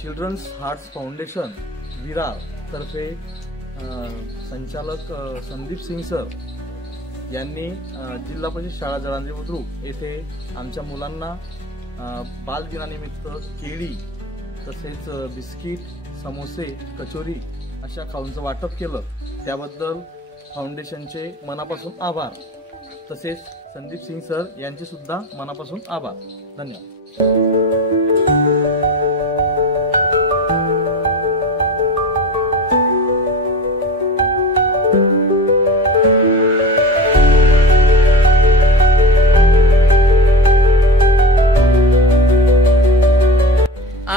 Children's hearts foundation Virar तर्फे संचालक Sandeep Singh sir यांनी जिल्हा परिषद शाळा जळांजरी बुद्रुक येथे आमच्या मुलांना बालदिनानिमित्त केळी तसेच बिस्किट, समोसे, कचोरी अशा खाऊंचं वाटप केलं। त्याबद्दल फाउंडेशनचे मनापासून आभार, तसेच संदीप सिंग सर यांचे सुद्धा मनापासून आभार। धन्यवाद।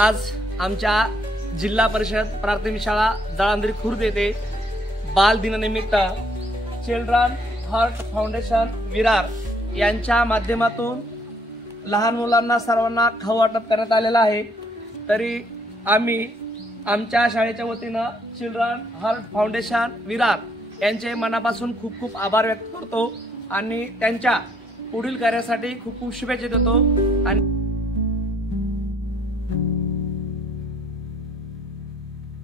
आज आमच्या जिल्हा परिषद प्राथमिक शाळा जळांजरी खुर्द येथे बाल दिनानिमित्त चिल्ड्रन हार्ट फाउंडेशन विरार यांच्या माध्यमातून लहान मुलांना सर्वांना खाऊ वाटप करण्यात आलेला आहे। तरी आम्ही आमच्या शाळेच्या वतीनं चिल्ड्रन हार्ट फाउंडेशन विरार यांचे मनापासून खूप खूप आभार व्यक्त करतो आणि त्यांच्या पुढील कार्यासाठी खूप खूप शुभेच्छा देतो। आणि